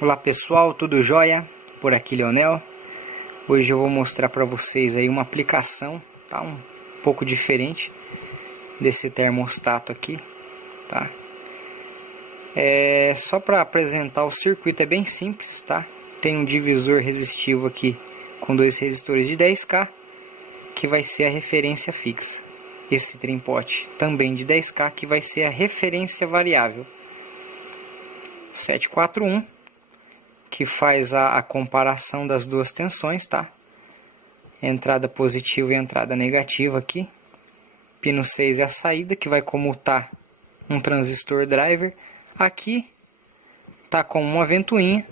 Olá pessoal, tudo jóia? Por aqui Leonel. Hoje eu vou mostrar para vocês aí uma aplicação, tá? Um pouco diferente desse termostato aqui, tá? Só para apresentar o circuito, é bem simples, tá? Tem um divisor resistivo aqui com dois resistores de 10K, que vai ser a referência fixa. Esse trimpote também de 10K, que vai ser a referência variável. 741, que faz a comparação das duas tensões, tá? Entrada positiva e entrada negativa aqui. Pino 6 é a saída, que vai comutar um transistor driver. Aqui tá com uma ventoinha.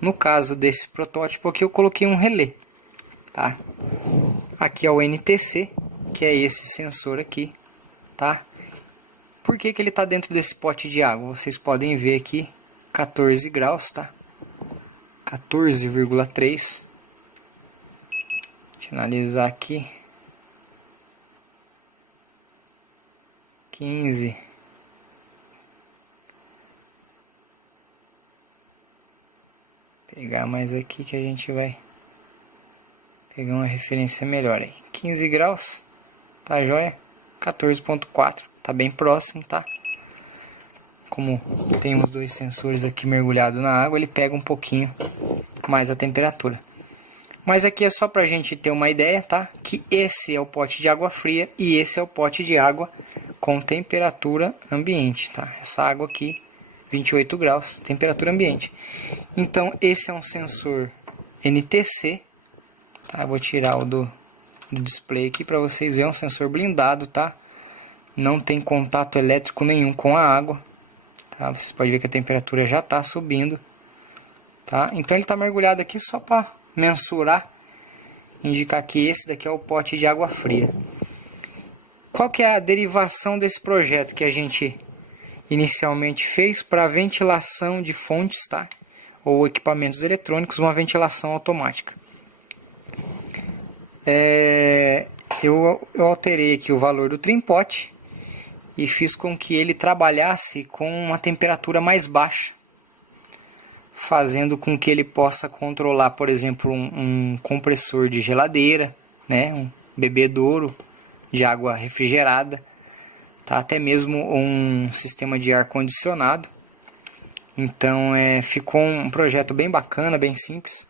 No caso desse protótipo aqui eu coloquei um relé, tá? Aqui é o NTC, que é esse sensor aqui, tá? Por que ele está dentro desse pote de água? Vocês podem ver aqui, 14 graus, tá? 14,3. Deixa eu analisar aqui. 15. Pegar mais aqui que a gente vai pegar uma referência melhor aí. 15 graus, tá joia? 14,4, tá bem próximo, tá? Como tem os dois sensores aqui mergulhados na água, ele pega um pouquinho mais a temperatura. Mas aqui é só pra gente ter uma ideia, tá? Que esse é o pote de água fria e esse é o pote de água com temperatura ambiente, tá? Essa água aqui, 28 graus, temperatura ambiente. Então, esse é um sensor NTC, tá? Eu vou tirar o do display aqui para vocês verem, um sensor blindado, tá? Não tem contato elétrico nenhum com a água, tá? Vocês podem ver que a temperatura já está subindo, tá? Então, ele está mergulhado aqui só para mensurar, indicar que esse daqui é o pote de água fria. Qual que é a derivação desse projeto que a gente inicialmente fez para ventilação de fontes, tá? Ou equipamentos eletrônicos, uma ventilação automática. Eu alterei aqui o valor do trimpote e fiz com que ele trabalhasse com uma temperatura mais baixa, fazendo com que ele possa controlar, por exemplo, um compressor de geladeira, né? Um bebedouro de água refrigerada, tá? Até mesmo um sistema de ar condicionado. Então ficou um projeto bem bacana, bem simples.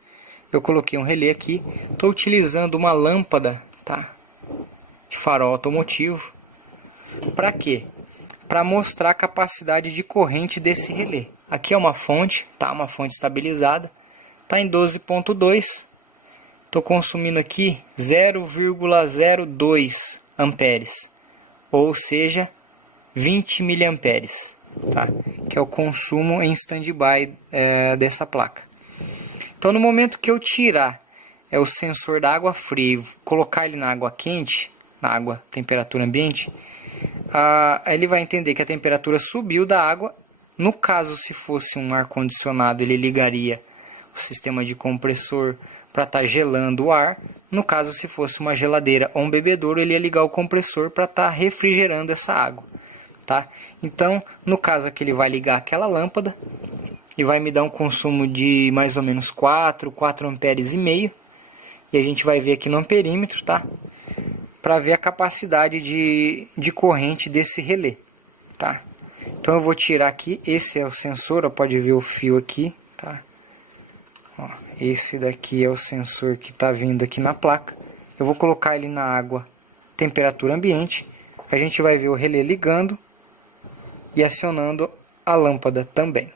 Eu coloquei um relé aqui, estou utilizando uma lâmpada, tá? De farol automotivo. Para quê? Para mostrar a capacidade de corrente desse relé. Aqui é uma fonte, tá? Uma fonte estabilizada, tá em 12,2. Estou consumindo aqui 0,02 amperes, ou seja, 20 miliamperes, tá? Que é o consumo em standby dessa placa. Então, no momento que eu tirar o sensor da água fria e colocar ele na água quente, na água temperatura ambiente, ele vai entender que a temperatura subiu da água. No caso, se fosse um ar-condicionado, ele ligaria o sistema de compressor para estar gelando o ar. No caso, se fosse uma geladeira ou um bebedouro, ele ia ligar o compressor para estar refrigerando essa água, tá? Então, no caso aqui, ele vai ligar aquela lâmpada e vai me dar um consumo de mais ou menos 4 amperes e meio. E a gente vai ver aqui no amperímetro, tá? Para ver a capacidade de corrente desse relé, tá? Então eu vou tirar aqui, esse é o sensor, ó, pode ver o fio aqui, tá? Ó, esse daqui é o sensor que está vindo aqui na placa. Eu vou colocar ele na água, temperatura ambiente. A gente vai ver o relé ligando e acionando a lâmpada também.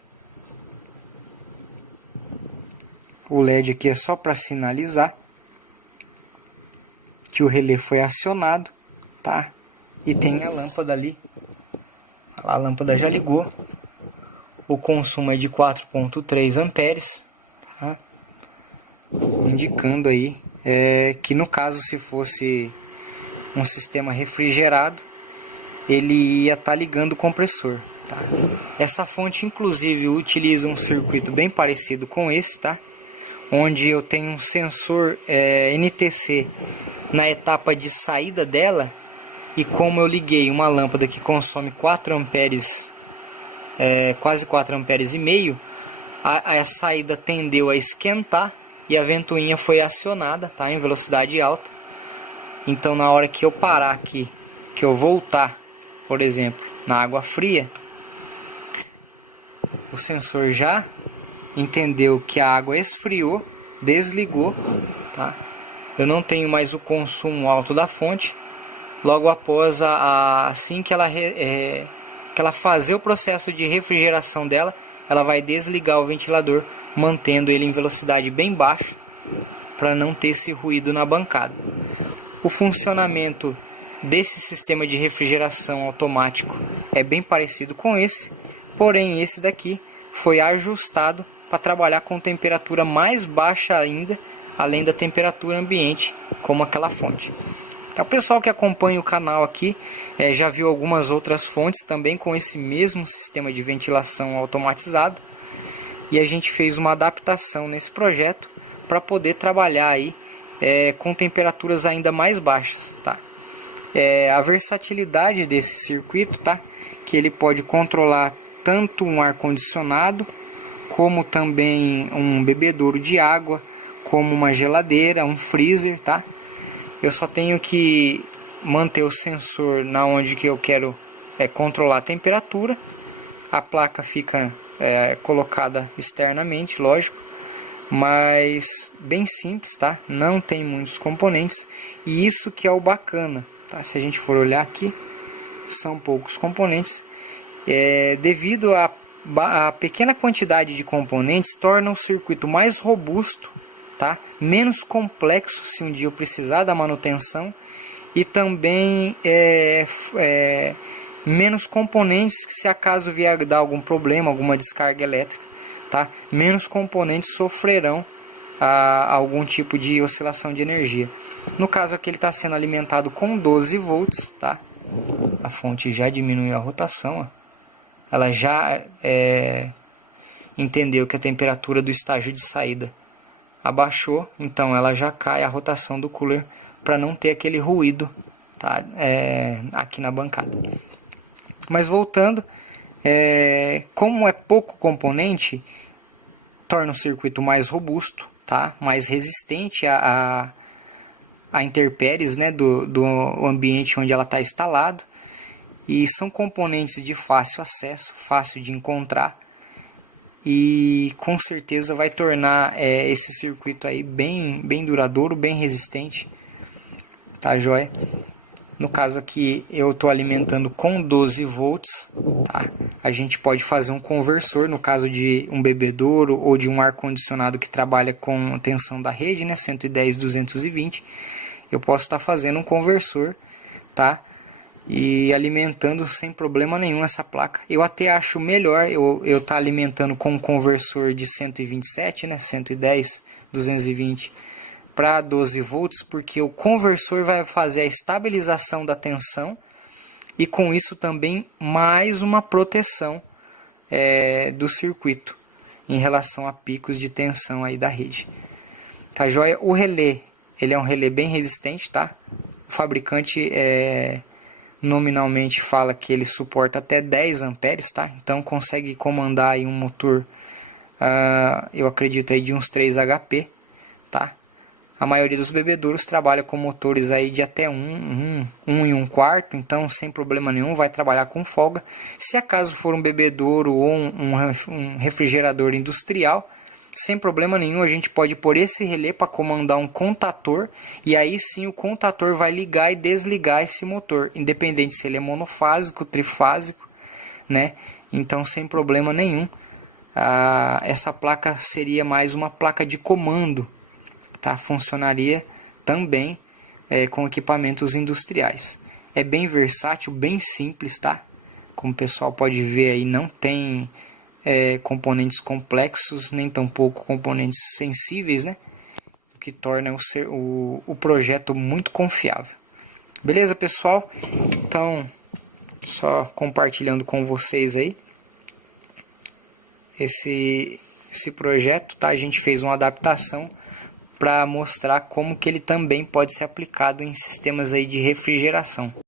O LED aqui é só para sinalizar que o relé foi acionado, tá? E tem a lâmpada ali. A lâmpada já ligou. O consumo é de 4,3 amperes, tá? Indicando aí que no caso, se fosse um sistema refrigerado, ele ia estar ligando o compressor, tá? Essa fonte inclusive utiliza um circuito bem parecido com esse, tá? Onde eu tenho um sensor NTC na etapa de saída dela, e como eu liguei uma lâmpada que consome 4 amperes, quase 4 amperes e meio, a saída tendeu a esquentar e a ventoinha foi acionada, tá, em velocidade alta. Então na hora que eu parar aqui, que eu voltar, por exemplo, na água fria, o sensor já entendeu que a água esfriou, desligou, tá? Eu não tenho mais o consumo alto da fonte. Logo após assim que ela fazer o processo de refrigeração dela, ela vai desligar o ventilador, mantendo ele em velocidade bem baixa, para não ter esse ruído na bancada. O funcionamento desse sistema de refrigeração automático é bem parecido com esse, porém esse daqui foi ajustado para trabalhar com temperatura mais baixa ainda, além da temperatura ambiente, como aquela fonte. Então, o pessoal que acompanha o canal aqui já viu algumas outras fontes também com esse mesmo sistema de ventilação automatizado, e a gente fez uma adaptação nesse projeto para poder trabalhar aí com temperaturas ainda mais baixas, tá? A versatilidade desse circuito, tá? Que ele pode controlar tanto um ar-condicionado, como também um bebedouro de água, como uma geladeira, um freezer, tá? Eu só tenho que manter o sensor na onde que eu quero controlar a temperatura. A placa fica colocada externamente, lógico, mas bem simples, tá? Não tem muitos componentes, e isso que é o bacana, tá? Se a gente for olhar aqui, são poucos componentes. Devido a pequena quantidade de componentes, torna o circuito mais robusto, tá? Menos complexo se um dia eu precisar da manutenção, e também menos componentes que, se acaso vier dar algum problema, alguma descarga elétrica, tá? Menos componentes sofrerão algum tipo de oscilação de energia. No caso aqui ele está sendo alimentado com 12 volts, tá? A fonte já diminuiu a rotação, ó. Ela já entendeu que a temperatura do estágio de saída abaixou, então ela já cai a rotação do cooler para não ter aquele ruído, tá? Aqui na bancada. Mas voltando, como é pouco componente, torna o circuito mais robusto, tá? Mais resistente a intempéries, né, do ambiente onde ela está instalado. E são componentes de fácil acesso, fácil de encontrar, e com certeza vai tornar esse circuito aí bem duradouro, bem resistente, tá joia? No caso aqui eu estou alimentando com 12 volts, tá? A gente pode fazer um conversor no caso de um bebedouro ou de um ar-condicionado que trabalha com tensão da rede, né, 110, 220. Eu posso estar fazendo um conversor, tá? E alimentando sem problema nenhum essa placa. Eu até acho melhor eu estar alimentando com um conversor de 127, né, 110, 220 para 12 volts, porque o conversor vai fazer a estabilização da tensão e com isso também mais uma proteção do circuito em relação a picos de tensão aí da rede. Tá joia? O relé, ele é um relé bem resistente, tá? O fabricante nominalmente fala que ele suporta até 10 amperes, tá? Então consegue comandar aí um motor, eu acredito aí de uns 3 HP, tá? A maioria dos bebedouros trabalha com motores aí de até 1 e 1/4, então sem problema nenhum, vai trabalhar com folga. Se acaso for um bebedouro ou um refrigerador industrial, sem problema nenhum, a gente pode pôr esse relé para comandar um contator, e aí sim o contator vai ligar e desligar esse motor, independente se ele é monofásico, trifásico, né? Então sem problema nenhum, essa placa seria mais uma placa de comando, tá? Funcionaria também com equipamentos industriais. É bem versátil, bem simples, tá? Como o pessoal pode ver aí, não tem componentes complexos, nem tampouco componentes sensíveis, né? O que torna o projeto muito confiável. Beleza, pessoal? Então, só compartilhando com vocês aí esse projeto, tá? A gente fez uma adaptação para mostrar como que ele também pode ser aplicado em sistemas aí de refrigeração.